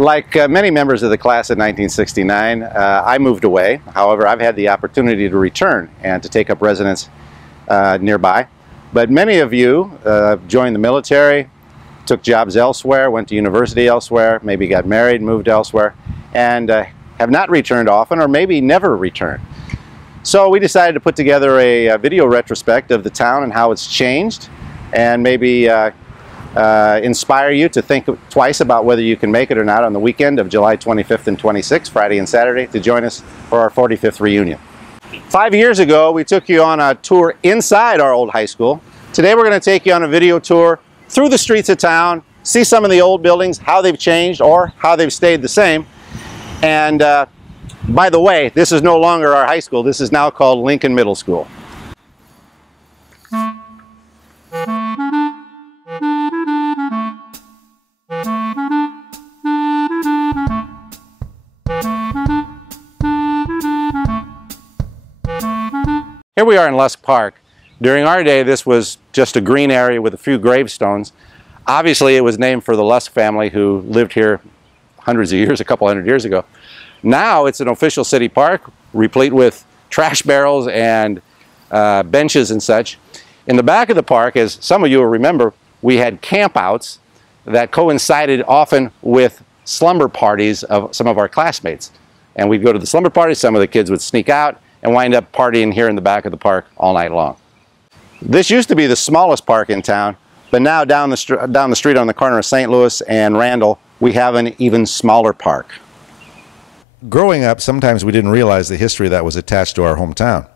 Like many members of the class of 1969, I moved away. However, I've had the opportunity to return and to take up residence nearby. But many of you joined the military, took jobs elsewhere, went to university elsewhere, maybe got married, moved elsewhere, and have not returned often, or maybe never returned. So we decided to put together a video retrospect of the town and how it's changed, and maybe inspire you to think twice about whether you can make it or not on the weekend of July 25th and 26th, Friday and Saturday, to join us for our 45th reunion. 5 years ago, we took you on a tour inside our old high school. Today we're going to take you on a video tour through the streets of town, see some of the old buildings, how they've changed or how they've stayed the same. And by the way, this is no longer our high school. This is now called Lincoln Middle School. Here we are in Lusk Park. During our day, this was just a green area with a few gravestones. Obviously, it was named for the Lusk family who lived here hundreds of years, a couple hundred years ago. Now it's an official city park, replete with trash barrels and benches and such. In the back of the park, as some of you will remember, we had campouts that coincided often with slumber parties of some of our classmates. And we'd go to the slumber parties, some of the kids would sneak out and wind up partying here in the back of the park all night long. This used to be the smallest park in town, but now down the street on the corner of St. Louis and Randall, we have an even smaller park. Growing up, sometimes we didn't realize the history that was attached to our hometown.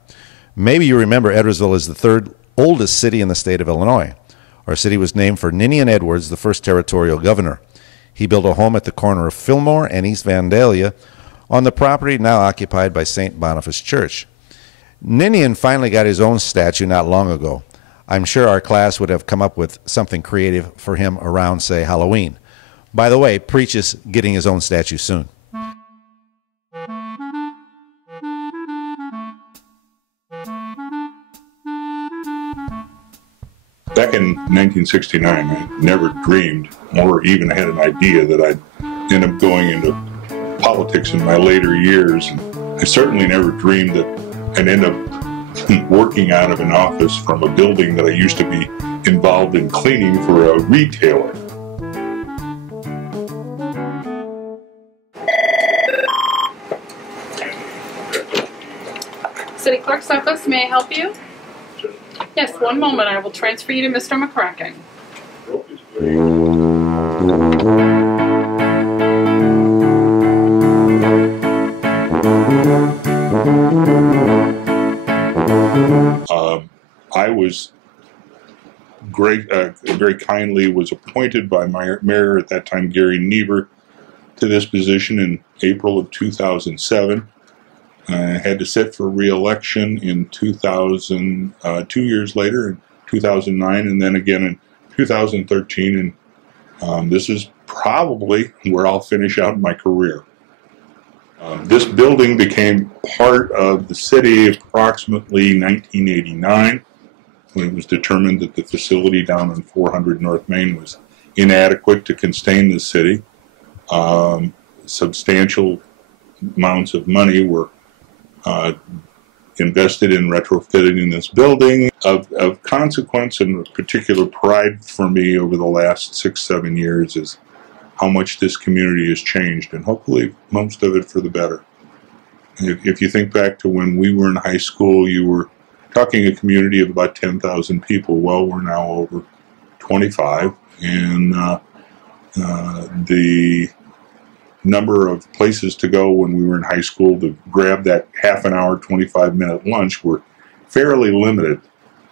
Maybe you remember Edwardsville is the third oldest city in the state of Illinois. Our city was named for Ninian Edwards, the first territorial governor. He built a home at the corner of Fillmore and East Vandalia on the property now occupied by St. Boniface Church. Ninian finally got his own statue not long ago. I'm sure our class would have come up with something creative for him around, say, Halloween. By the way, Preach is getting his own statue soon. Back in 1969, I never dreamed or even had an idea that I'd end up going into politics in my later years. I certainly never dreamed that I'd end up working out of an office from a building that I used to be involved in cleaning for a retailer. City Clerk's office, may I help you? Yes, one moment. I will transfer you to Mr. McCracken. I was very kindly was appointed by Mayor at that time, Gary Niebuhr, to this position in April of 2007. I had to sit for re-election in 2000, 2 years later, in 2009, and then again in 2013. And this is probably where I'll finish out my career. This building became part of the city approximately 1989, when it was determined that the facility down on 400 North Main was inadequate to contain the city. Substantial amounts of money were invested in retrofitting this building. Of consequence and particular pride for me over the last 6-7 years is how much this community has changed, and hopefully most of it for the better. If you think back to when we were in high school, you were talking a community of about 10,000 people. Well, we're now over 25, and the number of places to go when we were in high school to grab that half-an-hour, 25-minute lunch were fairly limited.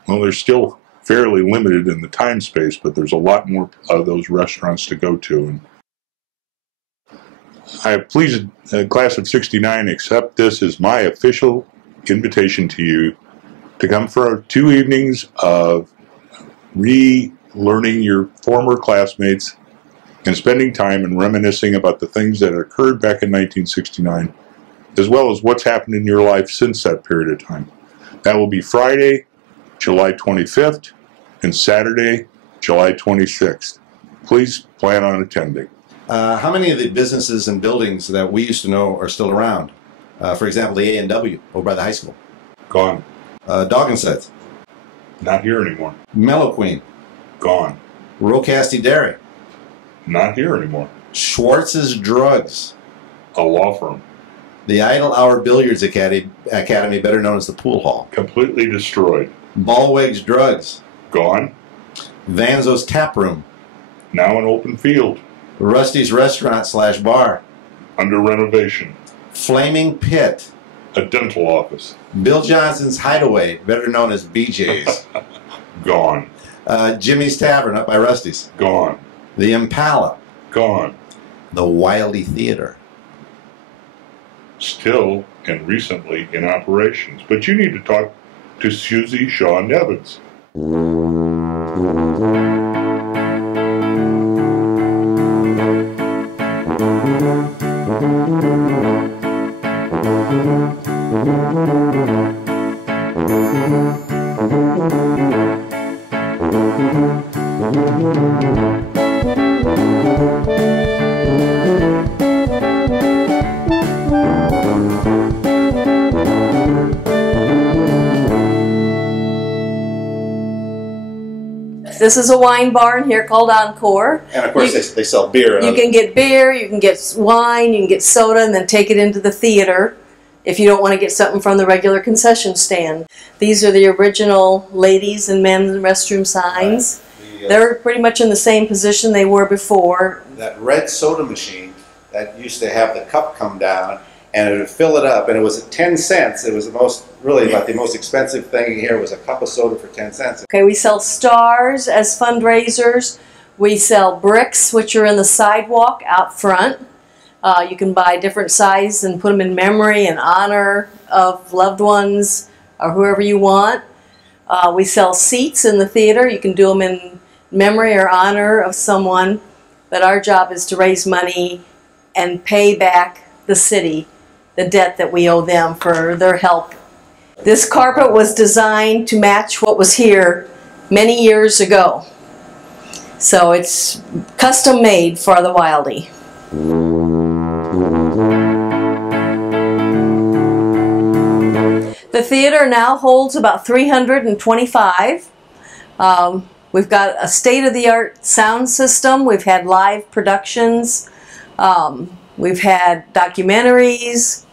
Well, they're still fairly limited in the time space, but there's a lot more of those restaurants to go to. And I please, class of '69, accept this as my official invitation to you to come for 2 evenings of relearning your former classmates and spending time and reminiscing about the things that occurred back in 1969, as well as what's happened in your life since that period of time. That will be Friday, July 25th, and Saturday, July 26th. Please plan on attending. How many of the businesses and buildings that we used to know are still around? For example, the A&W over by the high school. Gone. Doggensides. Not here anymore. Mellow Queen. Gone. Rocasti Dairy. Not here anymore. Schwartz's Drugs. A law firm. The Idle Hour Billiards Academy, better known as the Pool Hall. Completely destroyed. Ballweg's Drugs. Gone. Vanzo's Tap Room. Now an open field. Rusty's Restaurant / Bar. Under renovation. Flaming Pit. A dental office. Bill Johnson's Hideaway, better known as BJ's. Gone. Jimmy's Tavern up by Rusty's. Gone. The Impala. Gone. The Wiley Theater. Still and recently in operations. But you need to talk to Susie Shaw Nevins. This is a wine barn here called Encore. And of course, they sell beer. You can get beer, you can get wine, you can get soda, and then take it into the theater if you don't want to get something from the regular concession stand. These are the original ladies and men's restroom signs. Right. They're pretty much in the same position they were before. That red soda machine that used to have the cup come down and it would fill it up, and it was at 10 cents. It was the most, really about the most expensive thing here was a cup of soda for 10 cents. Okay, we sell stars as fundraisers. We sell bricks, which are in the sidewalk out front. You can buy different sizes and put them in memory and honor of loved ones or whoever you want. We sell seats in the theater. You can do them in memory or honor of someone. But our job is to raise money and pay back the city the debt that we owe them for their help. This carpet was designed to match what was here many years ago. So it's custom made for the Wildey. The theater now holds about 325. We've got a state-of-the-art sound system. We've had live productions. We've had documentaries.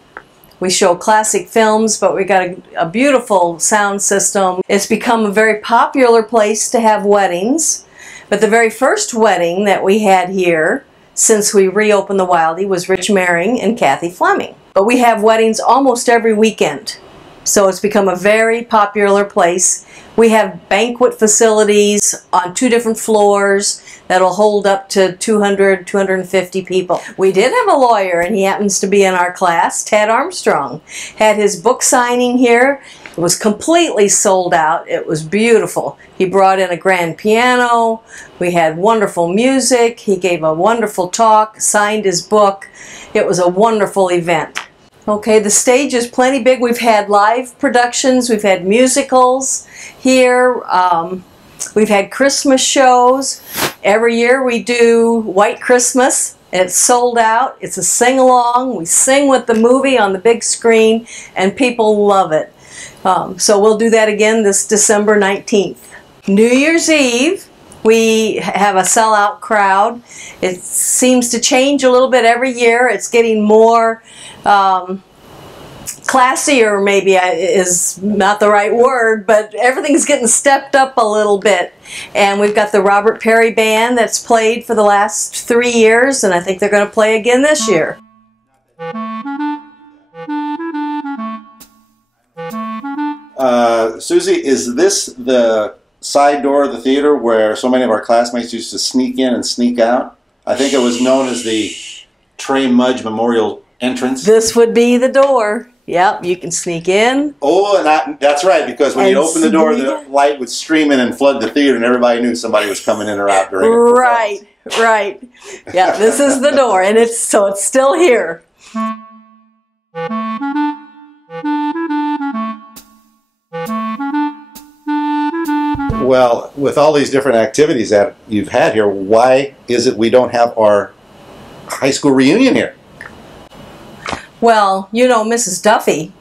We show classic films, but we've got a beautiful sound system. It's become a very popular place to have weddings. But the very first wedding that we had here since we reopened the Wildey was Rich Mehring and Kathy Fleming. But we have weddings almost every weekend. So it's become a very popular place. We have banquet facilities on 2 different floors that'll hold up to 200, 250 people. We did have a lawyer, and he happens to be in our class. Ted Armstrong had his book signing here. It was completely sold out. It was beautiful. He brought in a grand piano. We had wonderful music. He gave a wonderful talk, signed his book. It was a wonderful event. Okay, the stage is plenty big. We've had live productions, we've had musicals here, we've had Christmas shows. Every year we do White Christmas. It's sold out. It's a sing-along. We sing with the movie on the big screen, and people love it. So we'll do that again this December 19th. New Year's Eve, we have a sellout crowd. It seems to change a little bit every year. It's getting more classier, maybe is not the right word, but everything's getting stepped up a little bit. And we've got the Robert Perry Band that's played for the last 3 years, and I think they're going to play again this year. Susie, is this the side door of the theater where so many of our classmates used to sneak in and sneak out? I think it was known as the Trey Mudge Memorial entrance. This would be the door. Yep, you can sneak in. Oh, and that's right, because when you open the door, the light would stream in and flood the theater, and everybody knew somebody was coming in or out during it. Right, right. Yeah, this is the door, and it's still here. Well, with all these different activities that you've had here, why is it we don't have our high school reunion here. Well, you know, Mrs. Duffy,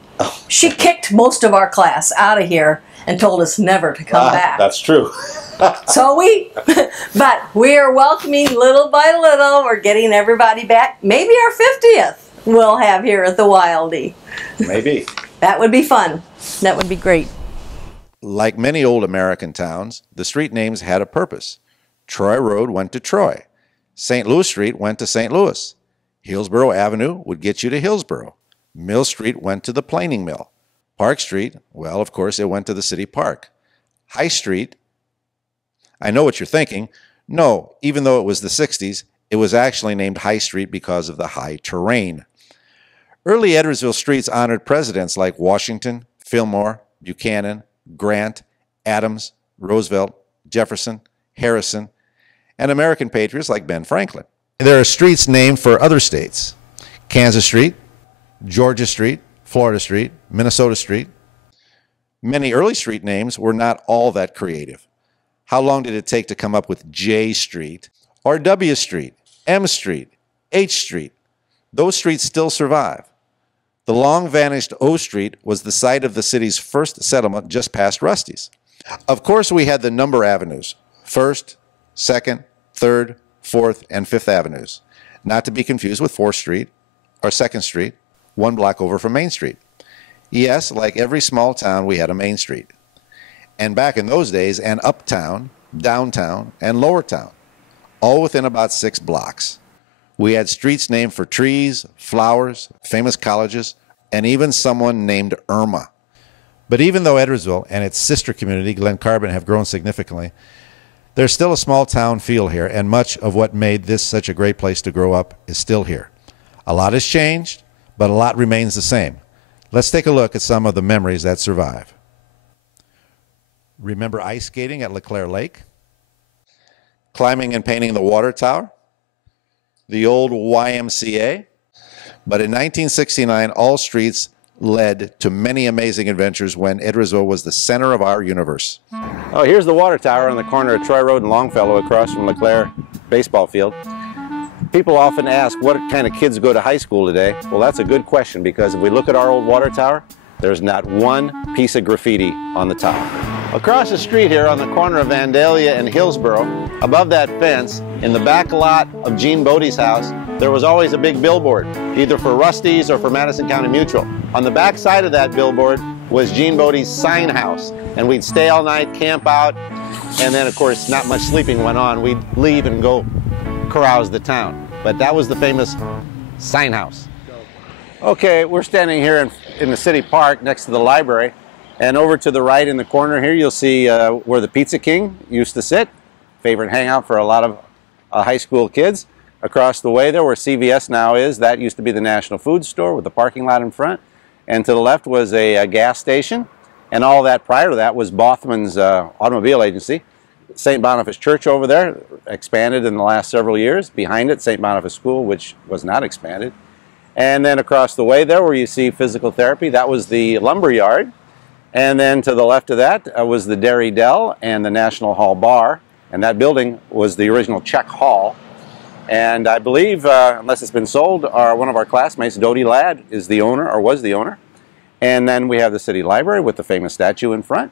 she kicked most of our class out of here and told us never to come back. That's true. But we are welcoming little by little. We're getting everybody back. Maybe our 50th we'll have here at the Wildie. Maybe. That would be fun. That would be great. Like many old American towns, the street names had a purpose. Troy Road went to Troy. St. Louis Street went to St. Louis. Hillsborough Avenue would get you to Hillsborough. Mill Street went to the planing mill. Park Street, well, of course, it went to the city park. High Street, I know what you're thinking. No, even though it was the 60s, it was actually named High Street because of the high terrain. Early Edwardsville streets honored presidents like Washington, Fillmore, Buchanan, Grant, Adams, Roosevelt, Jefferson, Harrison, and American patriots like Ben Franklin. There are streets named for other states. Kansas Street, Georgia Street, Florida Street, Minnesota Street. Many early street names were not all that creative. How long did it take to come up with J Street, or W Street, M Street, H Street? Those streets still survive. The long-vanished O Street was the site of the city's first settlement just past Rusty's. Of course, we had the number avenues, 1st, 2nd, 3rd, 4th, and 5th Avenues, not to be confused with 4th Street or 2nd Street, one block over from Main Street. Yes, like every small town, we had a Main Street. And back in those days, an uptown, downtown, and lower town, all within about 6 blocks. We had streets named for trees, flowers, famous colleges, and even someone named Irma. But even though Edwardsville and its sister community, Glen Carbon, have grown significantly, there's still a small town feel here, and much of what made this such a great place to grow up is still here. A lot has changed, but a lot remains the same. Let's take a look at some of the memories that survive. Remember ice skating at LeClaire Lake? Climbing and painting the water tower? The old YMCA? But in 1969, all streets led to many amazing adventures when Edwardsville was the center of our universe. Oh, here's the water tower on the corner of Troy Road and Longfellow across from LeClaire baseball field. People often ask what kind of kids go to high school today. Well, that's a good question, because if we look at our old water tower, there's not one piece of graffiti on the tower. Across the street here on the corner of Vandalia and Hillsborough, above that fence, in the back lot of Gene Bodie's house, there was always a big billboard, either for Rusty's or for Madison County Mutual. On the back side of that billboard was Gene Bodie's sign house, and we'd stay all night, camp out, and then of course not much sleeping went on. We'd leave and go carouse the town. But that was the famous sign house. Okay, we're standing here in the city park next to the library, and over to the right in the corner here you'll see where the Pizza King used to sit, favorite hangout for a lot of high school kids. Across the way there where CVS now is, that used to be the National Food Store with the parking lot in front, and to the left was a gas station, and all that prior to that was Bothman's automobile agency. St. Boniface Church over there expanded in the last several years. Behind it, St. Boniface School, which was not expanded. And then across the way there where you see physical therapy, that was the lumber yard. And then to the left of that was the Dairy Dell and the National Hall Bar. And that building was the original Czech Hall. And I believe, unless it's been sold, one of our classmates, Dodie Ladd, is the owner, or was the owner. And then we have the city library with the famous statue in front.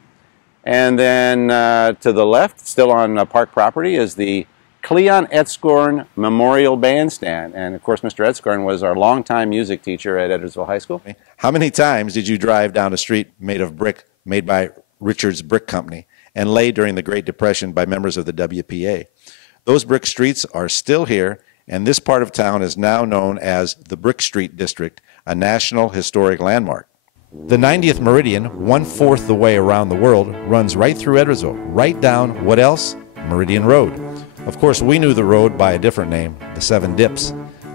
And then to the left, still on park property, is the Cleon Edskorn Memorial Bandstand. And of course, Mr. Edskorn was our longtime music teacher at Edwardsville High School. How many times did you drive down a street made of brick, made by Richard's Brick Company, and laid during the Great Depression by members of the WPA? Those brick streets are still here, and this part of town is now known as the Brick Street District, a National Historic Landmark. The 90th Meridian, 1/4 the way around the world, runs right through Edwardsville, right down, what else? Meridian Road. Of course, we knew the road by a different name, the 7 Dips.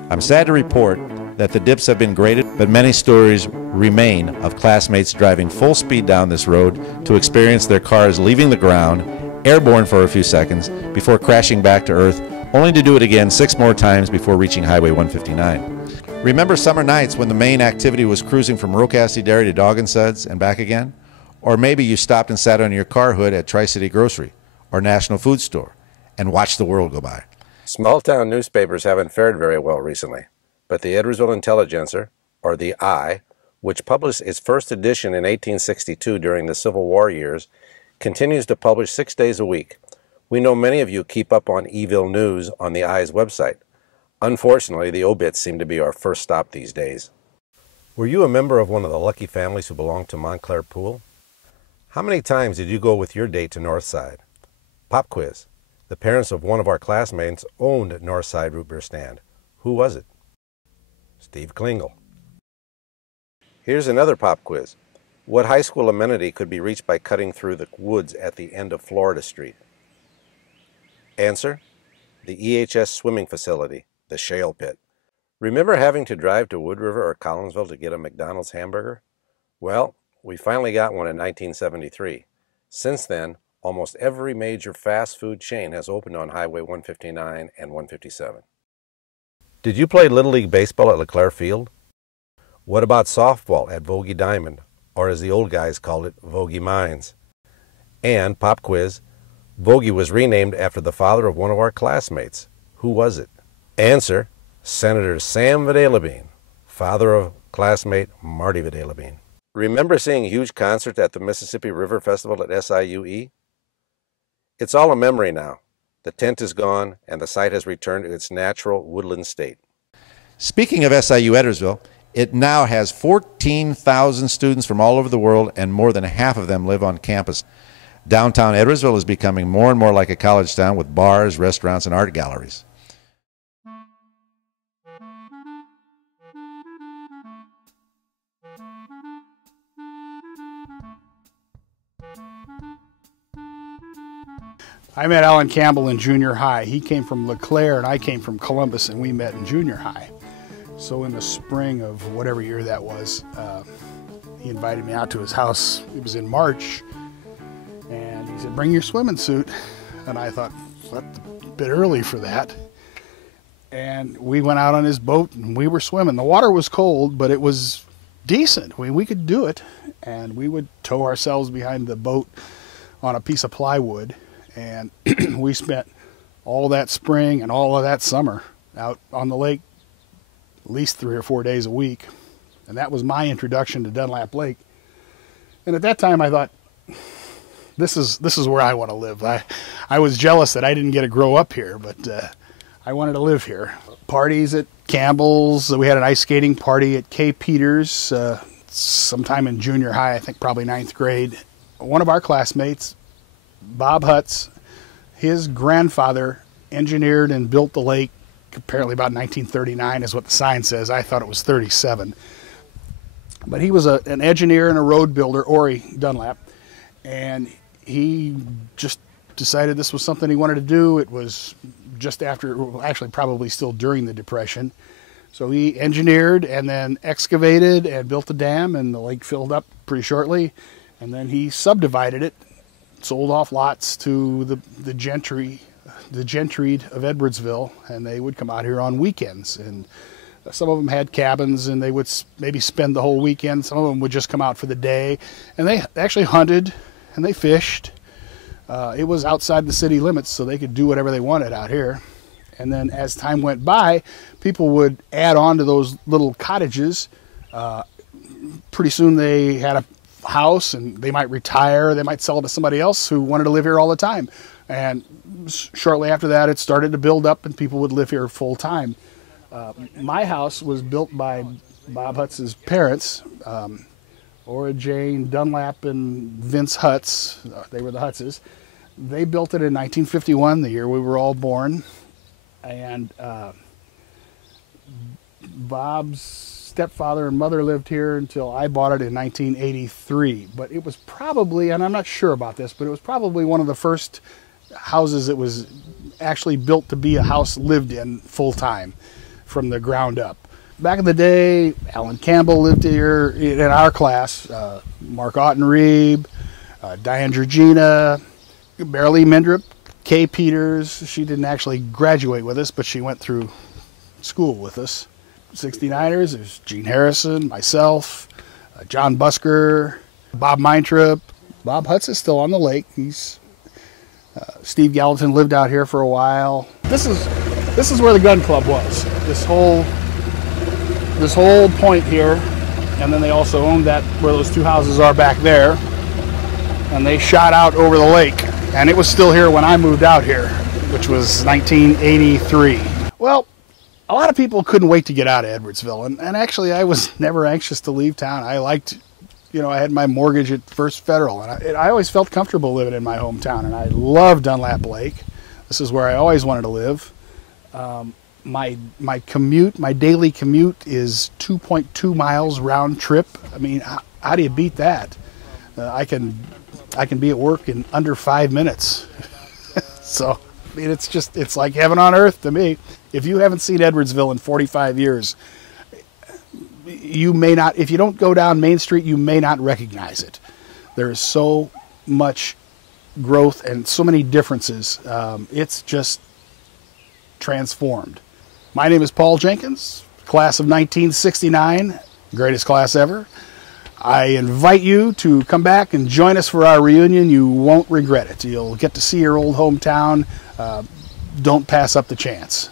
I'm sad to report that the dips have been graded, but many stories remain of classmates driving full speed down this road to experience their cars leaving the ground, airborne for a few seconds, before crashing back to earth, only to do it again 6 more times before reaching Highway 159. Remember summer nights when the main activity was cruising from Rocassie Dairy to Dog and Suds and back again? Or maybe you stopped and sat on your car hood at Tri-City Grocery or National Food Store and watched the world go by. Small-town newspapers haven't fared very well recently, but the Edwardsville Intelligencer, or the I, which published its first edition in 1862 during the Civil War years, continues to publish 6 days a week. We know many of you keep up on Eville news on the I's website. Unfortunately, the obits seem to be our first stop these days. Were you a member of one of the lucky families who belonged to Montclair Pool? How many times did you go with your date to Northside? Pop quiz. The parents of one of our classmates owned Northside Root Beer Stand. Who was it? Steve Klingel. Here's another pop quiz. What high school amenity could be reached by cutting through the woods at the end of Florida Street? Answer: the EHS swimming facility, the Shale Pit. Remember having to drive to Wood River or Collinsville to get a McDonald's hamburger? Well, we finally got one in 1973. Since then, almost every major fast food chain has opened on Highway 159 and 157. Did you play Little League Baseball at LeClaire Field? What about softball at Vogie Diamond, or as the old guys called it, Vogie Mines? And, pop quiz, Vogie was renamed after the father of one of our classmates. Who was it? Answer: Senator Sam Vidalabine, father of classmate Marty Vidalabine. Remember seeing huge concerts at the Mississippi River Festival at SIUE? It's all a memory now. The tent is gone, and the site has returned to its natural woodland state. Speaking of SIU Edwardsville, it now has 14,000 students from all over the world, and more than half of them live on campus. Downtown Edwardsville is becoming more and more like a college town with bars, restaurants, and art galleries. I met Alan Campbell in junior high. He came from LeClaire and I came from Columbus, and we met in junior high. So in the spring of whatever year that was, he invited me out to his house. It was in March, and he said, "Bring your swimming suit." And I thought, that's a bit early for that. And we went out on his boat and we were swimming. The water was cold, but it was decent. We could do it. And we would tow ourselves behind the boat on a piece of plywood. And we spent all that spring and all of that summer out on the lake, at least 3 or 4 days a week. And that was my introduction to Dunlap Lake. And at that time I thought, this is where I want to live. I was jealous that I didn't get to grow up here, but I wanted to live here. Parties at Campbell's. We had an ice skating party at K. Peters sometime in junior high, I think probably 9th grade. One of our classmates, Bob Hutz, his grandfather engineered and built the lake, apparently about 1939 is what the sign says. I thought it was 37. But he was an engineer and a road builder, Ori Dunlap, and he just decided this was something he wanted to do. It was just after, actually probably still during the Depression. So he engineered and then excavated and built a dam, and the lake filled up pretty shortly. And then he subdivided it, sold off lots to the gentry of Edwardsville, and they would come out here on weekends. And some of them had cabins, and they would maybe spend the whole weekend. Some of them would just come out for the day, and they actually hunted and they fished. It was outside the city limits, so they could do whatever they wanted out here. And then as time went by, people would add on to those little cottages. Pretty soon they had a house, and they might retire, they might sell it to somebody else who wanted to live here all the time. And shortly after that, it started to build up, and people would live here full time. My house was built by Bob Hutz's parents, Ora Jane Dunlap and Vince Hutz. They were the Hutzes. They built it in 1951, the year we were all born. And Bob's stepfather and mother lived here until I bought it in 1983. But it was probably, and I'm not sure about this, but it was probably one of the first houses that was actually built to be a house lived in full time from the ground up. Back in the day, Alan Campbell lived here in our class, Mark Ottenreeb, Diane Georgina, Marilee Mindrup, Kay Peters. She didn't actually graduate with us, but she went through school with us. 69ers, there's Gene Harrison, myself, John Busker, Bob Meintrop. Bob Hutz is still on the lake. Steve Gallatin lived out here for a while. This is This is where the gun club was. This whole point here, and then they also owned that where those two houses are back there. And they shot out over the lake, and it was still here when I moved out here, which was 1983. Well, a lot of people couldn't wait to get out of Edwardsville, and actually I was never anxious to leave town. I liked, I had my mortgage at First Federal, and I always felt comfortable living in my hometown, and I love Dunlap Lake. This is where I always wanted to live. My daily commute is 2.2 miles round trip. I mean, how do you beat that? I can be at work in under 5 minutes. So, I mean, it's like heaven on earth to me. If you haven't seen Edwardsville in 45 years, you may not, if you don't go down Main Street, you may not recognize it. There is so much growth and so many differences. It's just transformed. My name is Paul Jenkins, class of 1969, greatest class ever. I invite you to come back and join us for our reunion. You won't regret it. You'll get to see your old hometown. Don't pass up the chance.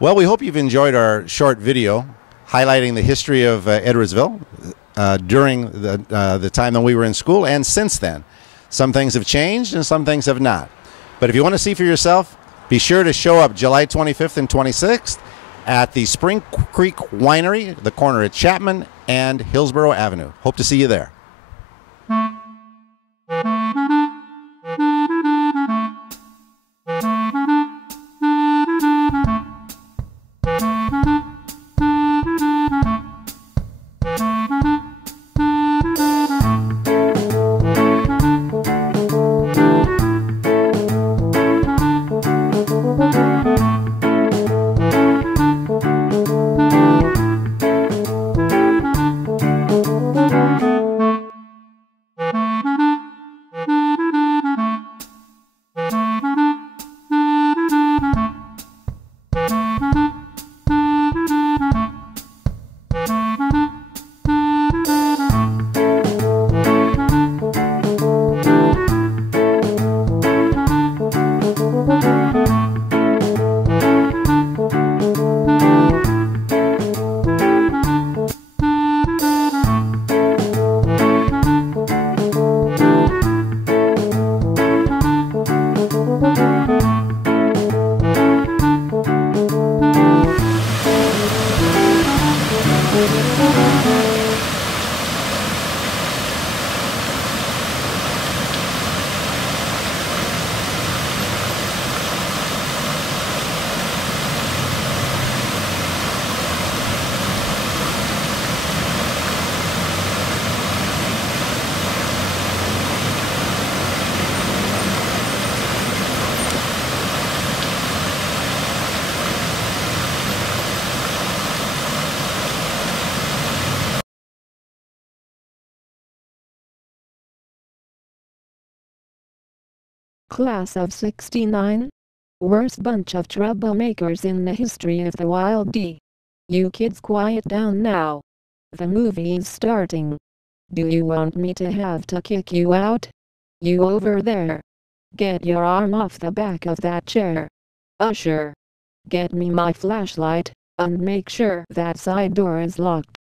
Well, we hope you've enjoyed our short video highlighting the history of Edwardsville during the time that we were in school and since then. Some things have changed and some things have not. But if you want to see for yourself, be sure to show up July 25th and 26th at the Spring Creek Winery, the corner at Chapman and Hillsborough Avenue. Hope to see you there. Class of 69? Worst bunch of troublemakers in the history of the Wild D. You kids quiet down now. The movie is starting. Do you want me to have to kick you out? You over there. Get your arm off the back of that chair. Usher. Get me my flashlight, and make sure that side door is locked.